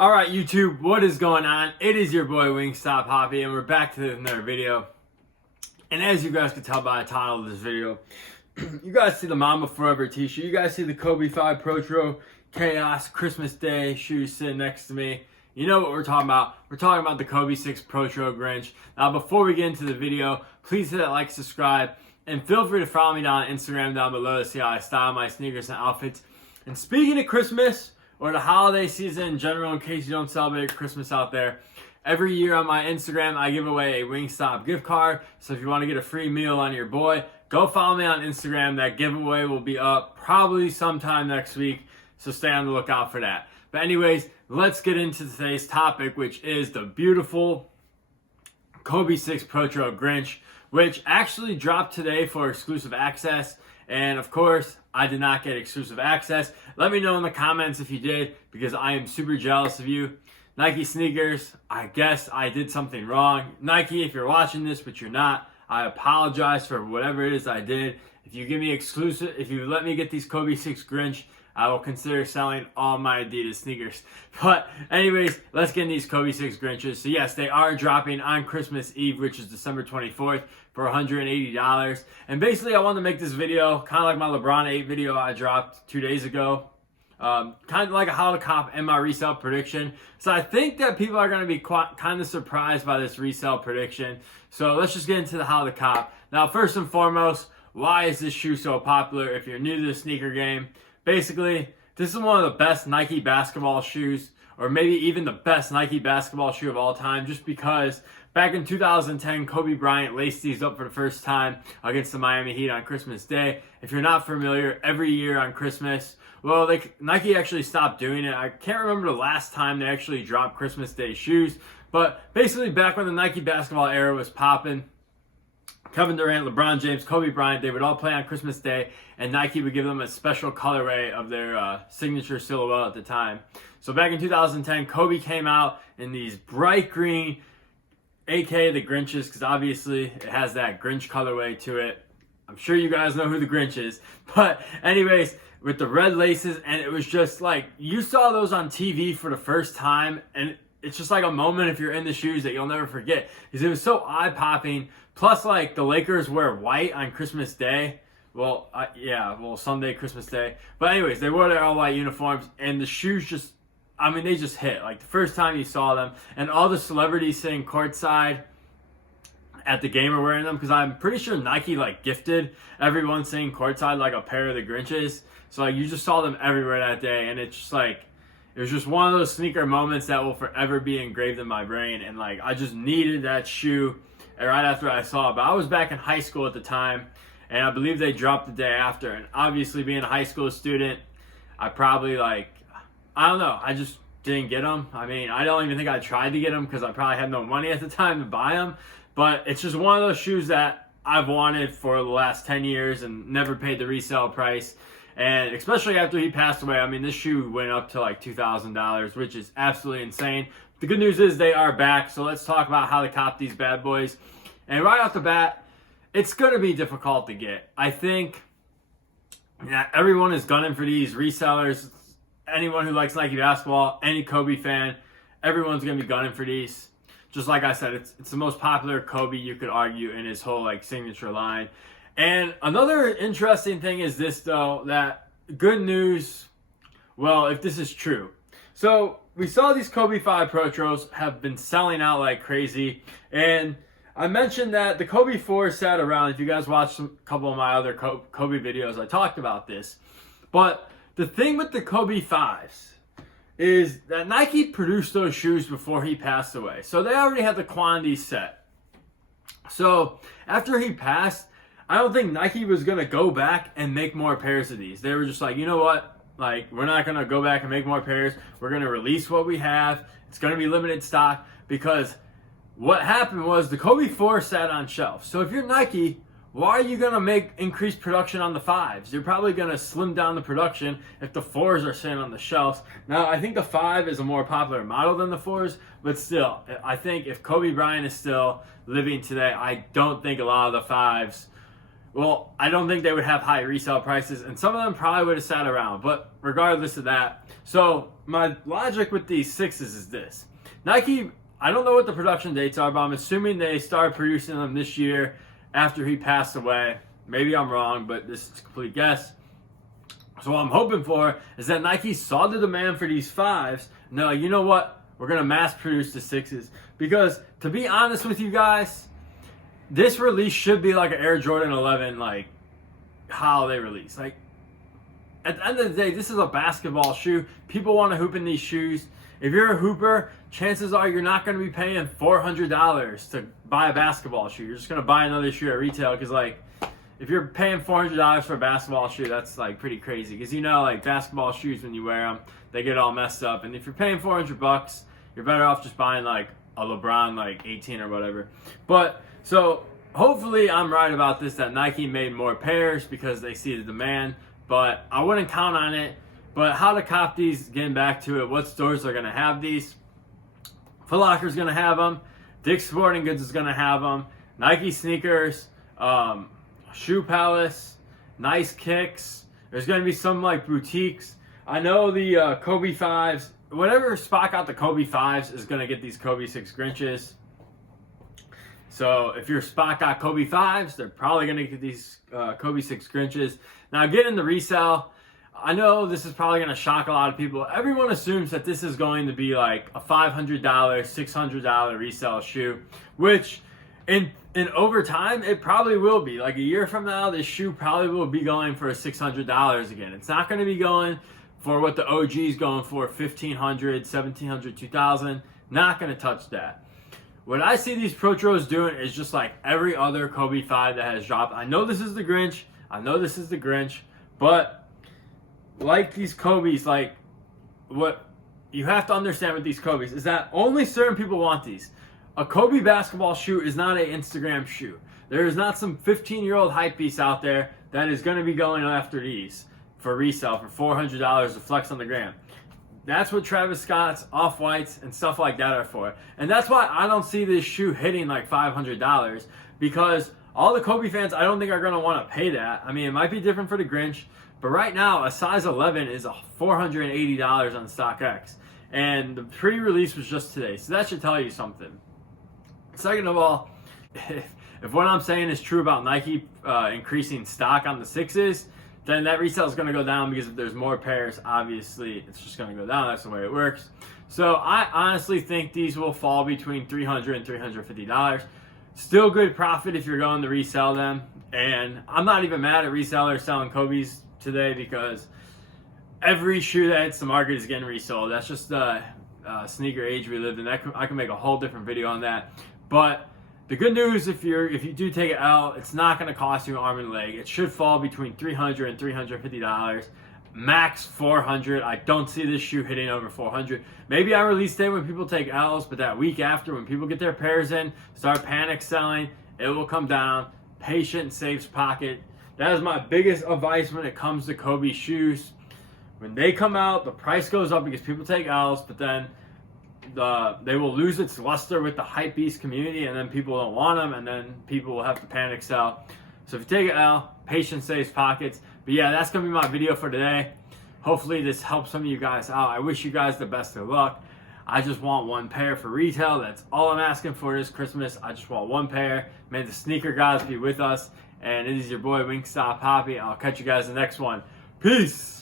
Alright YouTube, what is going on? It is your boy Wingstop Hoppy and we're back to another video. And as you guys can tell by the title of this video, you guys see the Mamba Forever t-shirt, you guys see the Kobe 5 Protro Chaos Christmas Day shoes sitting next to me. You know what we're talking about. We're talking about the Kobe 6 Protro Grinch. Now before we get into the video, please hit that like, subscribe, and feel free to follow me on Instagram down below to see how I style my sneakers and outfits. And speaking of Christmas, or the holiday season in general, in case you don't celebrate Christmas out there, every year on my Instagram, I give away a Wingstop gift card. So if you want to get a free meal on your boy, go follow me on Instagram. That giveaway will be up probably sometime next week, so stay on the lookout for that. But anyways, let's get into today's topic, which is the beautiful Kobe 6 Protro Grinch, which actually dropped today for exclusive access. And of course, I did not get exclusive access. Let me know in the comments if you did, because I am super jealous of you. Nike sneakers, I guess I did something wrong. Nike, if you're watching this, but you're not, I apologize for whatever it is I did. If you give me exclusive, if you let me get these Kobe 6 Grinch, I will consider selling all my Adidas sneakers. But anyways, let's get in these Kobe 6 Grinches. So yes, they are dropping on Christmas Eve, which is December 24th, for $180. And basically, I wanted to make this video, kind of like my LeBron 8 video I dropped 2 days ago. Kind of like a how to cop and my resale prediction. So I think that people are going to be kind of surprised by this resale prediction. So let's just get into the how to cop. Now, first and foremost, why is this shoe so popular? If you're new to the sneaker game, basically, this is one of the best Nike basketball shoes, or maybe even the best Nike basketball shoe of all time, just because back in 2010, Kobe Bryant laced these up for the first time against the Miami Heat on Christmas Day. If you're not familiar, every year on Christmas, well, Nike actually stopped doing it. I can't remember the last time they actually dropped Christmas Day shoes, but basically back when the Nike basketball era was popping, Kevin Durant, LeBron James, Kobe Bryant, they would all play on Christmas Day, and Nike would give them a special colorway of their signature silhouette at the time. So back in 2010, Kobe came out in these bright green, aka the Grinches, because obviously it has that Grinch colorway to it. I'm sure you guys know who the Grinch is. But anyways, with the red laces, and it was just like, you saw those on TV for the first time, and it's just like a moment if you're in the shoes that you'll never forget, because it was so eye-popping. Plus, like, the Lakers wear white on Christmas Day. Well, Sunday, Christmas Day. But anyways, they wore their all-white uniforms, and the shoes just, I mean, they just hit. Like, the first time you saw them, and all the celebrities sitting courtside at the game are wearing them, because I'm pretty sure Nike, like, gifted everyone sitting courtside, like, a pair of the Grinches. So, like, you just saw them everywhere that day, and it's just, like, it was just one of those sneaker moments that will forever be engraved in my brain, and, like, I just needed that shoe right after I saw it. But I was back in high school at the time, and I believe they dropped the day after. And obviously, being a high school student, I probably, like, I don't know, I just didn't get them. I mean, I don't even think I tried to get them because I probably had no money at the time to buy them. But it's just one of those shoes that I've wanted for the last 10 years and never paid the resale price. And especially after he passed away, I mean, this shoe went up to like $2,000, which is absolutely insane. The good news is they are back, so let's talk about how to cop these bad boys. And right off the bat, it's going to be difficult to get. I think everyone is gunning for these resellers. Anyone who likes Nike basketball, any Kobe fan, everyone's going to be gunning for these. Just like I said, it's the most popular Kobe, you could argue, in his whole like signature line. And another interesting thing is this, though, that good news, well, if this is true. So we saw these Kobe 5 Protros have been selling out like crazy. And I mentioned that the Kobe 4 sat around. If you guys watched a couple of my other Kobe videos, I talked about this. But the thing with the Kobe 5s is that Nike produced those shoes before he passed away. So they already had the quantity set. So after he passed, I don't think Nike was going to go back and make more pairs of these. They were just like, you know what? Like, we're not going to go back and make more pairs. We're going to release what we have. It's going to be limited stock, because what happened was the Kobe 4 sat on shelves. So if you're Nike, why are you going to make increased production on the 5s? You're probably going to slim down the production if the 4s are sitting on the shelves. Now, I think the 5 is a more popular model than the 4s, but still, I think if Kobe Bryant is still living today, I don't think a lot of the 5s well, I don't think they would have high resale prices, and some of them probably would have sat around. But regardless of that, so my logic with these 6s is this. Nike, I don't know what the production dates are, but I'm assuming they started producing them this year after he passed away. Maybe I'm wrong, but this is a complete guess. So what I'm hoping for is that Nike saw the demand for these 5s, and they're like, you know what? We're going to mass produce the 6s. Because, to be honest with you guys, this release should be like an Air Jordan 11, like, holiday release. Like, at the end of the day, this is a basketball shoe. People want to hoop in these shoes. If you're a hooper, chances are you're not going to be paying $400 to buy a basketball shoe. You're just going to buy another shoe at retail because, like, if you're paying $400 for a basketball shoe, that's, like, pretty crazy. Because, you know, like, basketball shoes, when you wear them, they get all messed up. And if you're paying $400, you're better off just buying, like, a LeBron, like, 18 or whatever. But, so, hopefully I'm right about this, that Nike made more pairs because they see the demand. But I wouldn't count on it. But how to cop these, getting back to it, what stores are going to have these? Foot Locker's going to have them. Dick's Sporting Goods is going to have them. Nike sneakers, Shoe Palace, Nice Kicks. There's going to be some like boutiques. I know the Kobe 5s, whatever spot got the Kobe 5s is going to get these Kobe 6 Grinches. So if your spot got Kobe 5s, they're probably going to get these Kobe 6 Grinches. Now getting the resale, I know this is probably going to shock a lot of people. Everyone assumes that this is going to be like a $500, $600 resale shoe, which in over time, it probably will be. Like a year from now, this shoe probably will be going for $600 again. It's not going to be going for what the OG is going for, $1,500, $1,700, $2,000. Not going to touch that. What I see these Protros doing is just like every other Kobe 5 that has dropped. I know this is the Grinch. But like these Kobe's, like what you have to understand with these Kobe's is that only certain people want these. A Kobe basketball shoe is not an Instagram shoe. There is not some 15-year-old hype beast out there that is going to be going after these for resale for $400 to flex on the gram. That's what Travis Scott's, Off-Whites, and stuff like that are for. And that's why I don't see this shoe hitting like $500, because all the Kobe fans, I don't think are going to want to pay that. I mean, it might be different for the Grinch, but right now, a size 11 is $480 on StockX. And the pre-release was just today, so that should tell you something. Second of all, if what I'm saying is true about Nike increasing stock on the 6s, then that resale is going to go down, because if there's more pairs, obviously it's just going to go down. That's the way it works. So I honestly think these will fall between $300 and $350. Still good profit if you're going to resell them. And I'm not even mad at resellers selling Kobe's today, because every shoe that hits the market is getting resold. That's just the sneaker age we live in. I can make a whole different video on that. But the good news, if you do take it out, it's not going to cost you an arm and a leg. It should fall between $300 and $350. Max $400. I don't see this shoe hitting over $400. Maybe on release day when people take L's, but that week after, when people get their pairs in, start panic selling, it will come down. Patient saves pocket. That is my biggest advice when it comes to Kobe shoes. When they come out, the price goes up because people take L's, but then they will lose its luster with the hype beast community, and then people don't want them, and then people will have to panic sell. So if you take an L, patience saves pockets. But yeah, that's going to be my video for today. Hopefully this helps some of you guys out. I wish you guys the best of luck. I just want one pair for retail. That's all I'm asking for this Christmas. I just want one pair. May the sneaker gods be with us. And it is your boy Wingstop Poppy. I'll catch you guys in the next one. Peace!